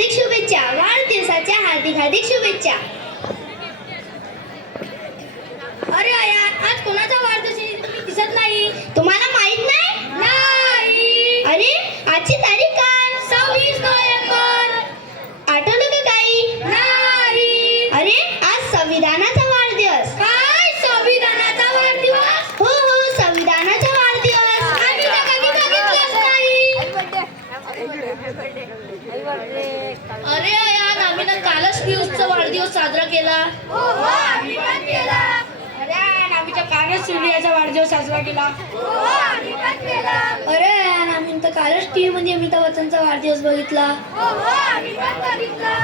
हार्दिक शुभेच्छा. वाढदिवसाच्या हार्दिक हार्दिक शुभेच्छा. अरे यार, आज कोणाचा वाढदिवस आहे? तुम्ही दिसत नाही. तुम्हाला माहित नाही? नाही. अरे आजची तारीख काय? 26 नोव्हेंबर. आठवलं का काही? नाही. अरे आज संविधानाचा वाढदिवस. काय संविधानाचा वाढदिवस? हो हो, संविधानाचा वाढदिवस. आम्ही तर कधी बघितलंच नाही. अरे यार, आम्ही ना कालच पियुषचा वाढदिवस साजरा केला. हो हो, आम्ही पण केला. अरे यार, आम्ही तर कालच सूर्याचा वाढदिवस साजरा केला. हो हो, आम्ही पण केला. अरे यार, आम्ही तर कालच टीव्ही मध्ये अमिताभ बच्चनचा वाढदिवस बघितला. हो हो, आम्ही पण बघितला.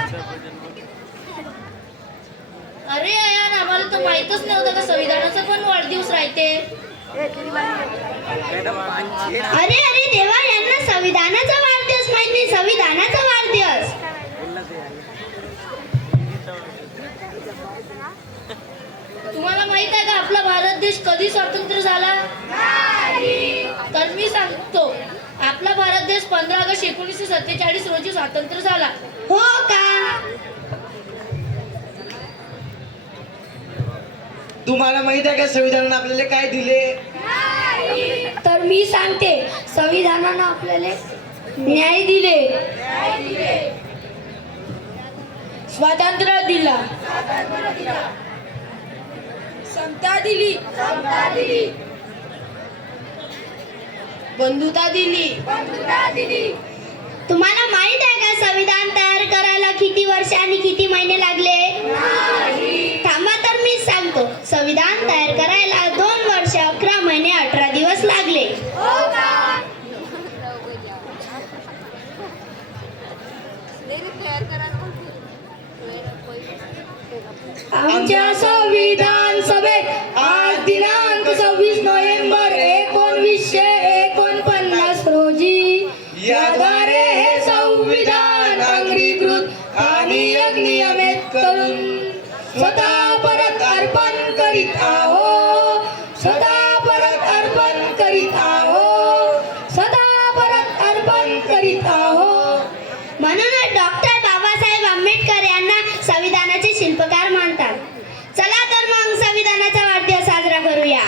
अरे यार, आम्हाला तर माहीतच नव्हतं का संविधानाचा पण वाढदिवस राहते. अरे अरे देवा, यांना संविधानाचा वाढदिवस माहित नाही. संविधानाचा वाढदिवस. तुम्हाला माहित आहे का आपला भारत देश कधी स्वतंत्र झाला? तर मी सांगतो, आपला भारत देश 15 ऑगस्ट 1947 रोजी स्वतंत्र झाला. हो का? तुम्हाला माहित आहे का संविधानाने आपल्याला काय दिले? तर मी सांगते, संविधानानं आपल्याला न्याय दिले, स्वातंत्र्य दिला, समता दिली, बंधुता दिली. तुम्हाला माहित आहे का संविधान तयार करायला किती वर्ष आणि किती महिने लागले? थांबा, तर मी सांगतो. संविधान तयार करायला 2 वर्ष 11 महिने 18 दिवस लागले. आमच्या संविधान सभेत आज दिनांक 26 नोव्हेंबर 1949 रोजी याद्वारे हे संविधान अंगीकृत आणि नियमित करून स्वतः परत अर्पण करीत आहो. स्वतः परत अर्पण करीत आहो. स्वतः परत अर्पण करीत आहो. म्हणूनच डॉक्टर बाबासाहेब आंबेडकर यांना संविधानाचे शिल्पकार मानतात. चला तर मग संविधानाचा वाढदिवस साजरा करूया.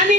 आम्ही